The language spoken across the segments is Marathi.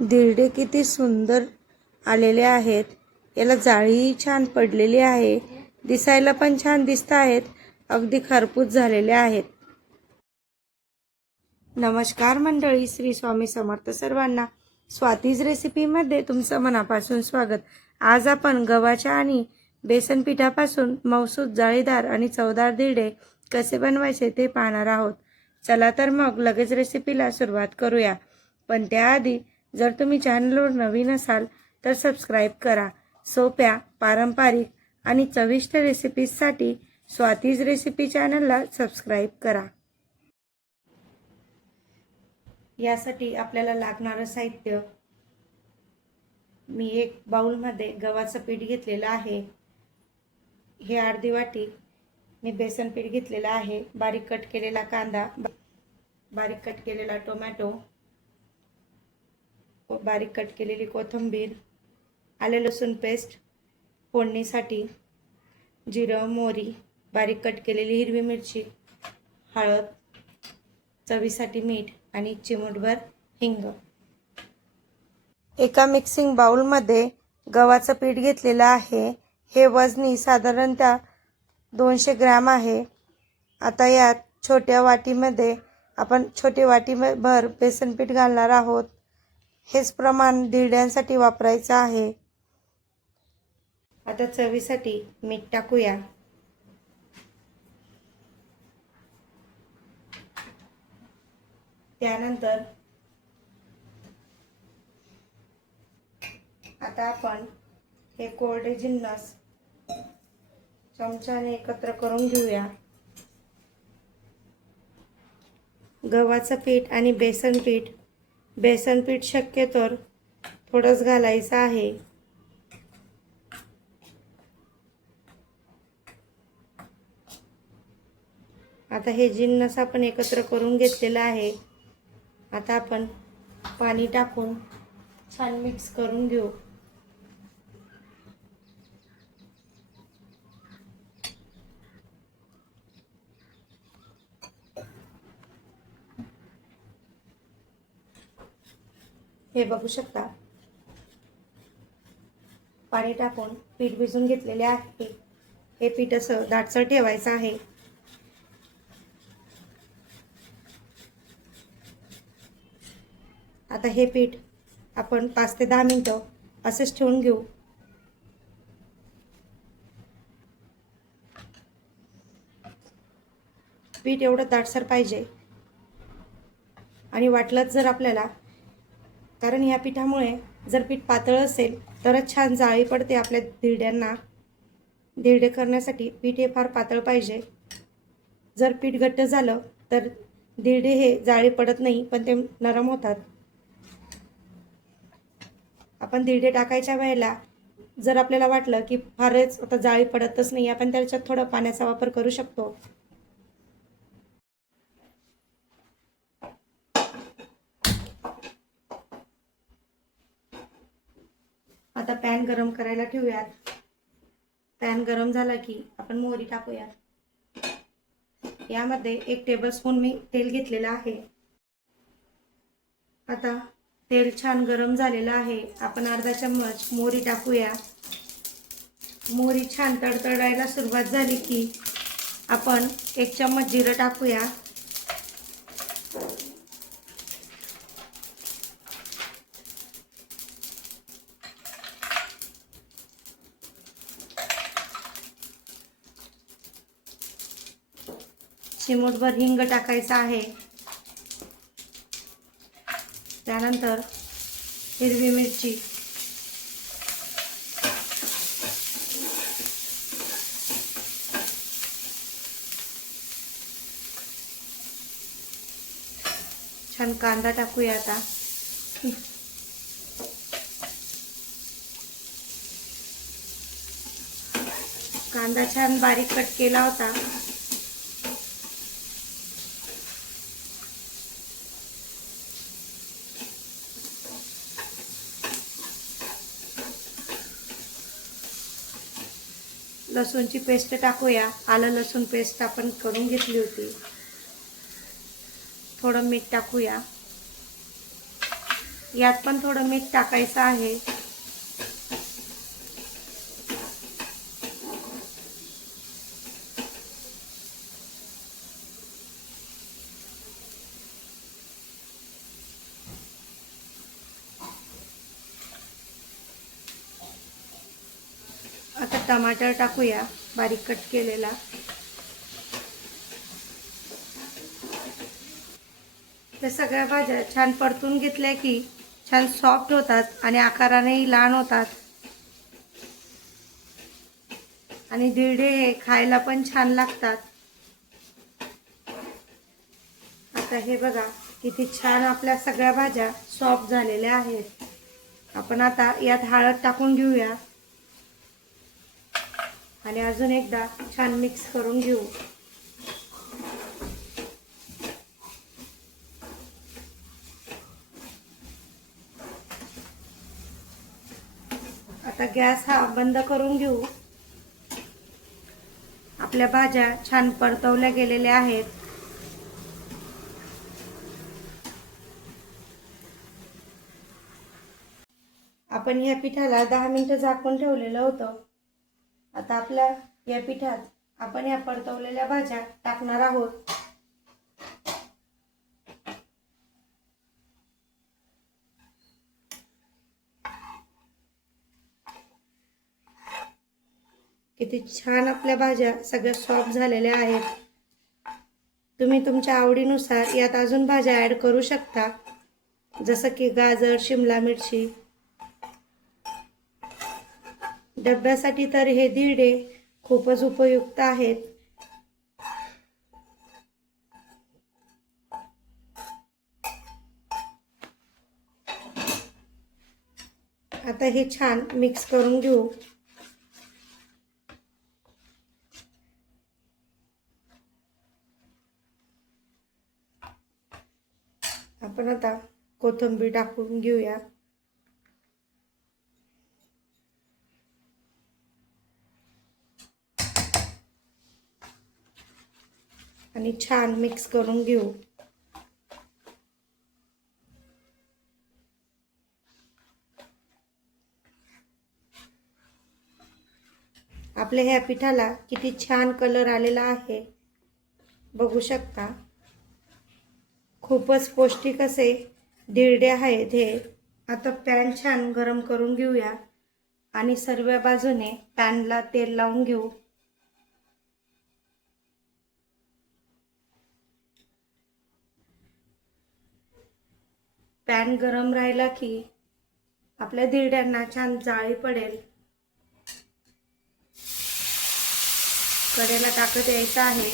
धिरडे किती सुंदर आलेले आहेत. याला जाळी छान पडलेली आहे. दिसायला पण छान दिसत आहेत. अगदी खरपूस झालेले आहेत. नमस्कार मंडळी, श्री स्वामी समर्थ सर्वांना. स्वातीज रेसिपीमध्ये तुमचं मनापासून स्वागत. आज आपण गव्हाच्या आणि बेसन पिठापासून मऊसूत, जाळीदार आणि चवदार धिरडे कसे बनवायचे ते पाहणार आहोत. चला तर मग लगेच रेसिपीला सुरुवात करूया. पण त्याआधी जर तुम्ही चॅनलवर नवीन असाल तर सबस्क्राईब करा. सोप्या, पारंपरिक आणि चविष्ट रेसिपीजसाठी स्वातीज रेसिपी चॅनलला सबस्क्राईब करा. यासाठी आपल्याला लागणारं साहित्य, मी एक बाउलमध्ये गव्हाचं पीठ घेतलेलं आहे. हे अर्धी वाटी मी बेसन पीठ घेतलेलं आहे. बारीक कट केलेला कांदा, बारीक कट केलेला टोमॅटो, बारीक कट केलेली कोथिंबीर, आले लसूण पेस्ट फोडणीसाठी, जिरं, मोहरी, बारीक कट केलेली हिरवी मिरची, हळद, चवीसाठी मीठ आणि चिमूटभर हिंग. एका मिक्सिंग बाउलमध्ये गव्हाचं पीठ घेतलेलं आहे. हे वजनी साधारणतः 200 ग्रॅम आहे. आता यात छोट्या वाटीमध्ये आपण छोटी वाटीभर बेसन पीठ घालणार आहोत. हेच प्रमाण धिरड्यांसाठी वापरायचं आहे. आता चवीसाठी मीठ टाकूया. त्यानंतर आता आपण हे कोरडे जिन्नस चमच्याने एकत्र करून घेऊया. गव्हाचं पीठ आणि बेसन पीठ शक्यतोवर थोडंच घालायचं आहे. आता हे जिन्नस आपण एकत्र करून घेतलेलं आहे. आता आपण पाणी टाकून छान मिक्स करून घेऊ. हे बघू शकता, पाणी टाकून पीठ भिजून घेतलेले आहे. हे पीठ असं दाटसर ठेवायचं आहे. आता हे पीठ आपण 5 ते 10 मिनिटं असेच ठेवून घेऊ. पीठ एवढं दाटसर पाहिजे. आणि वाटलंच जर आपल्याला, कारण या पिठामुळे जर पीठ पातळ असेल तरच छान जाळी पडते आपल्या धिरड्यांना. धिरडे करण्यासाठी पीठ हे फार पातळ पाहिजे. जर पीठ घट्ट झालं तर धिरडे हे जाळी पडत नाही, पण ते नरम होतात. आपण धिरडे टाकायच्या वेळेला जर आपल्याला वाटलं की फारच आता जाळी पडतच नाही, आपण त्याच्यात थोडा पाण्याचा वापर करू शकतो. आता पॅन गरम करायला ठेवूयात. पॅन गरम झाला की आपण मोहरी टाकूया. यामध्ये 1 टेबलस्पून मी तेल घेतलेलं आहे. आता तेल छान गरम झालेलं आहे. आपण अर्धा चम्मच मोहरी टाकूया. मोहरी छान तडतडायला सुरुवात झाली की आपण 1 चम्मच जिरं टाकूया. चिमूटभर हिंग टाकायचा आहे. त्यानंतर हिरवी मिरची, छान कांदा टाकूया. आता कांदा छान बारीक कट केला होता. लसूणची पेस्ट टाकूया. आलं लसूण पेस्ट आपण करून घेतली होती. थोडं मीठ टाकूया. यात पण थोडं मीठ टाकायचं आहे. आता टमाटर टाकूया बारीक कट केलेला. त्या सगळ्या भाज्या छान परतून घेतल्या की छान सॉफ्ट होतात आणि आकारानेही लहान होतात आणि धिरडे हे खायला पण छान लागतात. आता हे बघा किती छान आपल्या सगळ्या भाज्या सॉफ्ट झालेल्या आहेत. आपण आता यात हळद टाकून घेऊया आणि अजून एकदा छान मिक्स करून घेऊ. आता गॅस हा बंद करून घेऊ. आपल्या भाज्या छान परतवल्या गेलेल्या आहेत. आपण या पिठाला 10 मिनिटं झाकून ठेवलेलं होतं. आता आपल्या या पिठात आपण या परतवलेल्या भाज्या टाकणार आहोत. किती छान आपल्या भाज्या सगळ्या सॉफ्ट झालेल्या आहेत. तुम्ही तुमच्या आवडीनुसार यात अजून भाज्या ॲड करू शकता, जसं की गाजर, शिमला मिरची. डब्यासाठी तर हे धिरडे खूपच उपयुक्त आहेत. आता हे छान मिक्स करून घेऊ. आपण आता कोथिंबीर टाकून घेऊया. आणि छान मिक्स करून घेऊ. आपल्या ह्या पिठाला किती छान कलर आलेला आहे, बघू शकता. खूपच पौष्टिक असे धिरडे आहेत हे. आता पॅन छान गरम करून घेऊया आणि सर्व बाजूने पॅनला तेल लावून घेऊ. पॅन गरम राहिला की आपल्या धिरड्यांना छान जाळी पडेल. कडेला टाकत यायचं आहे.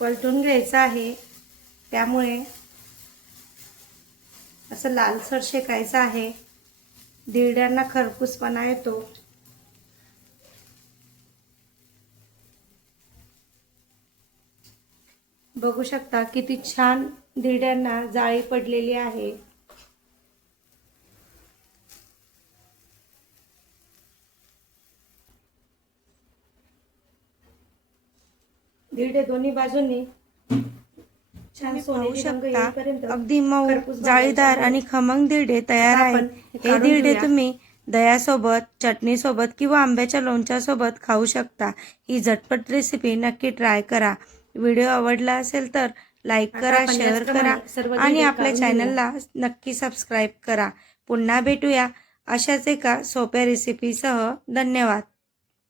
पलटून घ्यायचं आहे. त्यामुळे असं लालसर शेकायचं आहे. धिरड्यांना खरपूसपणा येतो. बघू शकता किती छान धिरड्यांना जाळी पडलेली आहे. धिरडे दोन्ही बाजूंनी छान सोनेरी रंग येईपर्यंत अगदी मऊ, खरपूस जाळीदार भाजायचे आणि खमंग धिरडे तयार आता आहेत. आपण हे काढून धिरडे घेऊया. तुम्ही दह्यासोबत, चटणीसोबत किंवा आंब्याच्या लोणच्यासोबत खाऊ शकता. ही झटपट रेसिपी नक्की ट्राय करा. व्हिडिओ आवडला असेल तर लाईक करा, शेअर करा आणि आपल्या चॅनलला नक्की सबस्क्राईब करा. पुन्हा भेटूया अशाच एका सोप्या रेसिपीसह. धन्यवाद.